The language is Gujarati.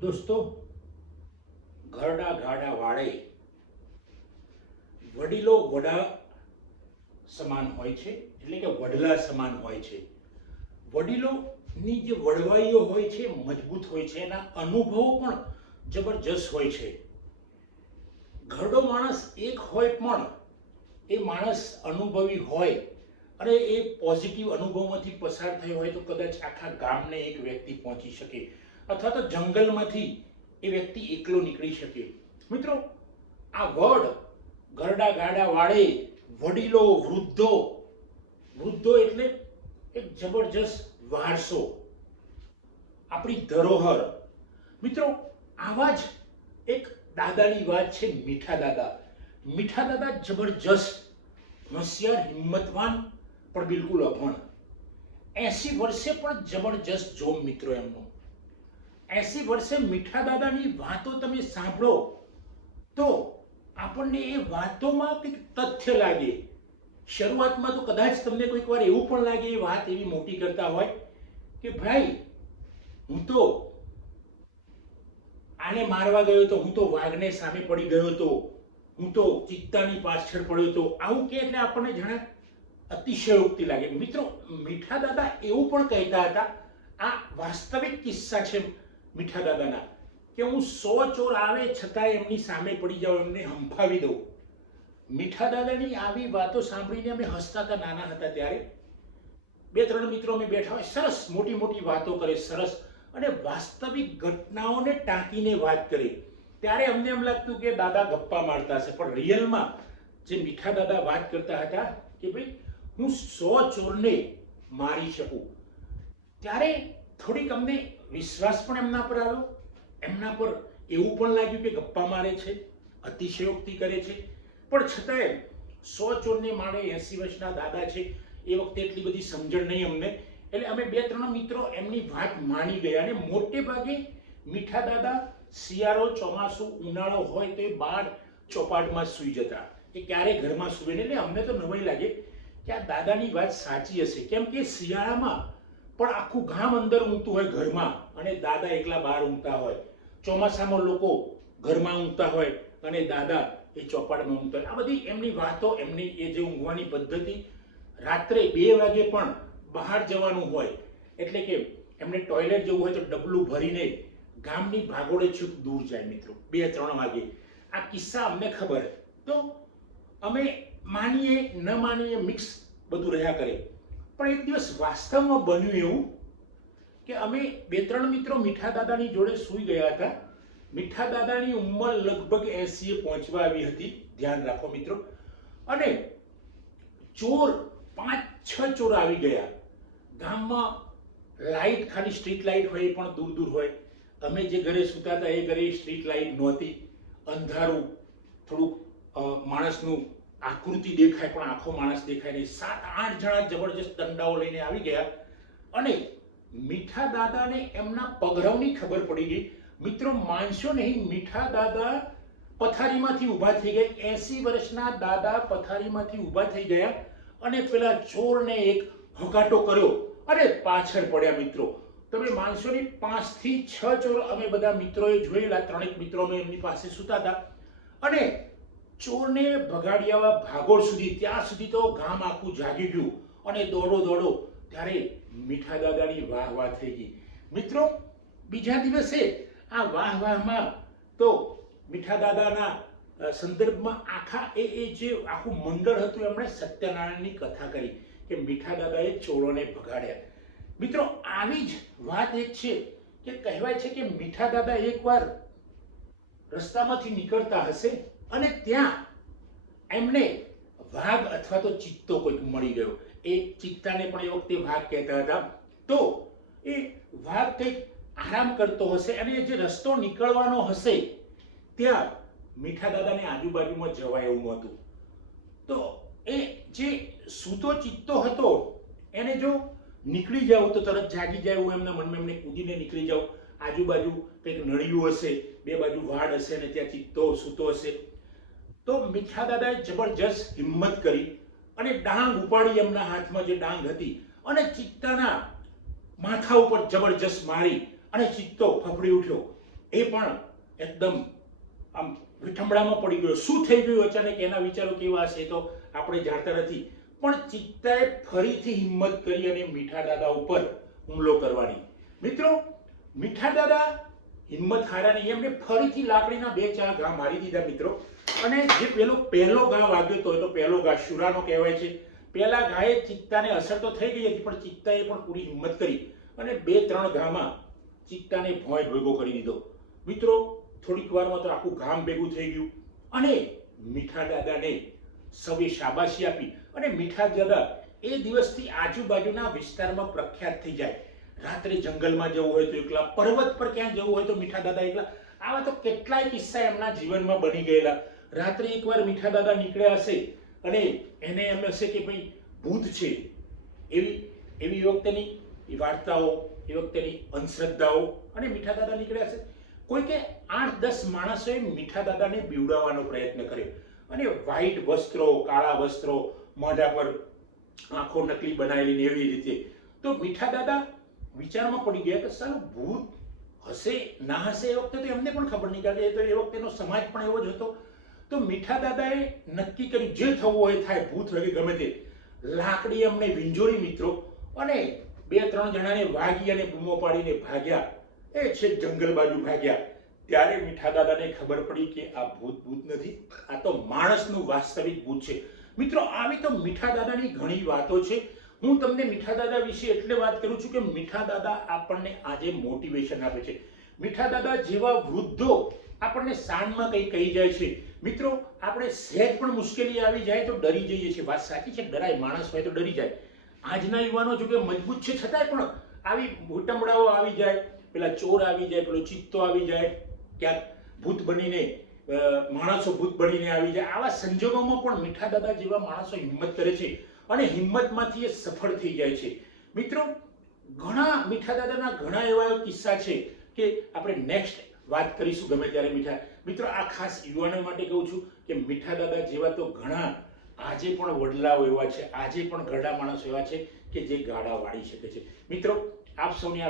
દોસ્તો, ઘરડા ગાડા વાળે વડીલો વડા સમાન હોય છે, એટલે કે વડલા સમાન હોય છે. વડીલોની જે વડવાઈઓ હોય છે મજબૂત હોય છે, એના અનુભવો પણ જબરજસ્ત હોય છે. ઘરડો માણસ એક હોય પણ એ માણસ અનુભવી હોય અને એ પોઝિટિવ અનુભવમાંથી પસાર થયો હોય તો કદાચ આખા ગામને એક વ્યક્તિ પહોંચી શકે, અથવા તો જંગલમાંથી એ વ્યક્તિ એકલો નીકળી શકે. મિત્રો, આ વર્ડ ઘરડા ગાડા વાળે વડીલો વૃદ્ધો એટલે એક જબરજસ્ત વારસો, આપણી ધરોહર. મિત્રો, આવા જ એક દાદાની વાત છે મીઠા દાદા. મીઠા દાદા જબરજસ્ત હોશિયાર, હિંમતવાન, પણ બિલકુલ અભણ. 80 વર્ષે પણ જબરજસ્ત જોમ મિત્રો એમનો. 80 વર્ષે મીઠા દાદાની વાતો તમે સાંભળો તો આપણને એ વાતોમાં કંઈક તથ્ય લાગે. શરૂઆતમાં તો કદાચ તમને કોઈક વાર એવું પણ લાગે, એ વાત એવી મોટી કરતા હોય કે ભાઈ, હું તો આને મારવા ગયો હતો, હું તો વાઘને સામે પડી ગયો હતો, હું તો ચિત્તાની પાછળ પડ્યો હતો. આવું કે એટલે આપણને જાણે અતિશયોક્તિ લાગે. મિત્રો, મીઠા દાદા એવું પણ કહેતા હતા, આ વાસ્તવિક કિસ્સા છે મીઠા દાદાના, કે હું 100 ચોર આવે છતાં એમની સામે પડી જાઉં, એમને હંફાવી દઉં. મીઠા દાદાની આવી વાતો સાંભળીને અમે હસતા હતા નાના હતા ત્યારે. 2-3 મિત્રો અમે બેઠા હોય, સરસ મોટી મોટી વાતો કરે, સરસ, અને વાસ્તવિક ઘટનાઓને ટાંકીને વાત કરે. ત્યારે અમને એમ લાગતું કે દાદા ગપ્પા મારતા હશે, પણ રિયલમાં જે મીઠા દાદા વાત કરતા હતા કે ભાઈ, હું 100 ચોરને મારી શકું. ત્યારે થોડીક અમને વિશ્વાસ પણ એમના પર આવ્યો. એમના પર એવું પણ લાગ્યું કે ગપ્પા મારે છે, અતિશયોક્તિ કરે છે, પણ છતાંય 100 ચોરને મારે 80 વર્ષના દાદા છે. એ વખતે એટલી બધી સમજણ નહીં અમને, એટલે અમે 2-3 મિત્રો એમની વાત માની ગયા. અને મોટે ભાગે મીઠા દાદા શિયાળો, ચોમાસું, ઉનાળો હોય તો એ બહાર ચોપાટમાં સૂઈ જતા, એ ક્યારે ઘરમાં સૂવે નહીં. એટલે અમને તો નવાઈ લાગે કે આ દાદાની વાત સાચી હશે, કેમ કે શિયાળામાં પણ આખું ગામ અંદર ઊંઘતું હોય ઘરમાં, અને દાદા એકલા બહાર ઊંઘતા હોય. ચોમાસામાં લોકો ઘરમાં ઊંઘતા હોય અને દાદા એ ચોપાટમાં ઊંઘતા હોય. આ બધી એમની વાતો, એમની એ જે ઊંઘવાની પદ્ધતિ. રાત્રે 2 વાગે પણ બહાર જવાનું હોય, એટલે કે એમને ટોયલેટ જવું હોય તો ડબલું ભરીને ગામની ભાગોળે છૂટ દૂર જાય મિત્રો, 2-3 વાગે. આ કિસ્સા અમને ખબર, તો અમે માનીએ ન માનીએ મિક્સ બધું રહ્યા કરે. પણ એક દિવસ વાસ્તવમાં બન્યું એવું કે અમે 2-3 મિત્રો મીઠા દાદાની જોડે સૂઈ ગયા હતા. મીઠા દાદાની ઉંમર લગભગ 80 પહોંચવા આવી હતી, ધ્યાન રાખો મિત્રો. અને ચોર 5-6 ચોર આવી ગયા. ગામમાં લાઈટ, ખાલી સ્ટ્રીટ લાઈટ હોય, એ પણ દૂર દૂર હોય. અમે જે ઘરે સૂતા હતા એ ઘરે સ્ટ્રીટ લાઈટ નહોતી, અંધારું, થોડુંક માણસનું આકૃતિ દેખાય પણ આખો માણસ દેખાય નહીં. 7-8 જણા જબરજસ્ત દંડાઓ લઈને આવી ગયા. અને મીઠા દાદાને એમના પગરવની ખબર પડી ગઈ. મિત્રો, માનશો નહીં, મીઠા દાદા પથારીમાંથી ઊભા થઈ ગયા. 80 વર્ષના દાદા પથારીમાંથી ઊભા થઈ ગયા અને પેલા ચોરને એક હકાટો કર્યો અને પાછળ પડ્યા. મિત્રો, તમે માનશો નહીં, 5 થી 6 ચોર અમે બધા મિત્રોએ જોયેલા. 3 મિત્રો અમે એમની પાસે સૂતા હતા, અને ચોરને ભગાડી આવ્યા ભાગોળ સુધી. ત્યાં સુધી તો ગામ આખું જાગી ગયું અને દોડો. ત્યારે મીઠા દાદાની વાહ વાહ થઈ ગઈ. મિત્રો, બીજા દિવસે આ વાહમાં તો મીઠા દાદાના સંદર્ભમાં આખા એ જે આખું મંડળ હતું, એમણે સત્યનારાયણની કથા કરી કે મીઠા દાદાએ ચોરોને ભગાડ્યા. મિત્રો, આવી જ વાત એક છે કે કહેવાય છે કે મીઠા દાદા એકવાર રસ્તામાંથી નીકળતા હશે અને ત્યાં એમને વાઘ અથવા તો ચિત્તો કોઈક મળી ગયો. એ ચિત્તાને પણ એ વખતે વાઘ કહેતા હતા. તો એ વાઘ કંઈક આરામ કરતો હશે અને જે રસ્તો નીકળવાનો હશે ત્યાં મીઠા દાદાને આજુબાજુમાં જવાય એવું નહોતું. તો એ જે સૂતો ચિત્તો હતો એને જો નીકળી જાવ તો તરત જાગી જાય એવું એમના મનમાં, એમને કૂદીને નીકળી જાવ. આજુબાજુ કંઈક નળિયું હશે, 2 બાજુ વાડ હશે અને ત્યાં ચિત્તો સૂતો હશે. તો મીઠા દાદાએ જબરજસ્ત હિંમત કરી અને ડાંગ ઉપાડી, એમના હાથમાં જે ડાંગ હતી, અને ચિત્તાના માથા ઉપર જબરજસ્ત મારી અને ચિત્તો ફફડી ઉઠ્યો. એ પણ એકદમ આમ વિઠંબડામાં પડી ગયો. શું થઈ ગયું અચાનક, એના વિચારો કેવા હશે તો આપણે જાણતા નથી. પણ ચિત્તાએ ફરીથી હિંમત કરી અને મીઠા દાદા ઉપર હુમલો કરવાની. મિત્રો, મીઠા દાદા હિંમત હાર્યા નહીં, એમને ફરીથી લાકડીના 2-4 ઘા મારી દીધા મિત્રો. અને જે પહેલો ઘા વાગ્યો હતો, એ તો પહેલો ઘા શુરાનો કહેવાય છે. પહેલા ઘાએ ચિત્તાને અસર તો થઈ ગઈ હતી, પણ ચિત્તાએ પણ પૂરી હિંમત કરી અને 2-3 ઘામાં ચિત્તાને ભોંય ભેગો કરી દીધો. મિત્રો, થોડીક વારમાં તો આખું ગામ ભેગું થઈ ગયું અને મીઠા દાદાને સૌએ શાબાશી આપી. અને મીઠા દાદા એ દિવસથી આજુબાજુના વિસ્તારમાં પ્રખ્યાત થઈ જાય. રાત્રે જંગલમાં જવું હોય તો એકલા, પર્વત પર ક્યાં જવું હોય તો મીઠા દાદા એકલા. આવા તો કેટલાય કિસ્સા એમના જીવનમાં બની ગયેલા. રાત્રે એકવાર મીઠા દાદા નીકળ્યા હશે અને એને એમ હશે કે ભાઈ ભૂત છે, એવી વખતેની વાર્તાઓ, એ વખતેની અંધશ્રદ્ધાઓ, અને મીઠા દાદા નીકળ્યા હશે. કોઈ કે 8-10 માણસોએ મીઠા દાદાને બીવડાવવાનો પ્રયત્ન કર્યો અને વ્હાઈટ વસ્ત્રો, કાળા વસ્ત્રો, મોઢા પર આંખો નકલી બનાવેલી ને એવી રીતે. તો મીઠા દાદા વિચારમાં પડી ગયા કે સાલું ભૂત હશે ના હશે, એ વખતે તો એમને પણ ખબર નહીં, કારણ કે એ તો એ વખતેનો સમાજ પણ એવો જ હતો. તો મીઠા દાદાએ નક્કી કર્યું જે થવું હોય થાય, ભૂત હોય ગમે તે. લાકડી એમને વિંજોરી મિત્રો, અને 2-3 જણાને વાગી અને બૂમો પાડીને ભાગ્યા. એ છે જંગલ બાજુ ભાગ્યા. ત્યારે મીઠા દાદાને ખબર પડી કે આ ભૂત નથી, આ તો માણસનું વાસ્તવિક ભૂત છે. મિત્રો, આવી તો મીઠા દાદાની ઘણી વાતો છે. હું તમને મીઠા દાદા વિશે એટલે વાત કરું છું કે મીઠા દાદા આપણને આજે મોટિવેશન આપે છે. મીઠા દાદા જેવા વૃદ્ધો આપણને શાનમાં કંઈ કહી જાય છે. મિત્રો, આપણે સહેજ પણ મુશ્કેલી આવી જાય તો ડરી જઈએ છીએ. વાત સાચી છે, ડરાય, માણસ હોય તો ડરી જાય. આજના યુવાનો જો કે મજબૂત છે, છતાંય પણ આવી ભૂટંબડાઓ આવી જાય, પેલા ચોર આવી જાય, પેલો ચિત્તો આવી જાય, ક્યાંક ભૂત બનીને માણસો ભૂત બનીને આવી જાય. આવા સંજોગોમાં પણ મીઠા દાદા જેવા માણસો હિંમત કરે છે અને હિંમતમાંથી એ સફળ થઈ જાય છે. મિત્રો, ઘણા મીઠા દાદાના ઘણા એવા કિસ્સા છે કે આપણે નેક્સ્ટ વાત કરીશું ગમે ત્યારે. મીઠા મિત્રો, આ ખાસ યુવાનો માટે કહું છું કે મીઠા દાદા જેવા તો ઘણા આજે પણ વડલાઓ એવા છે, આજે પણ ઘરડા માણસો એવા છે કે જે ગાડા વાળી શકે છે. મિત્રો, આપ સૌને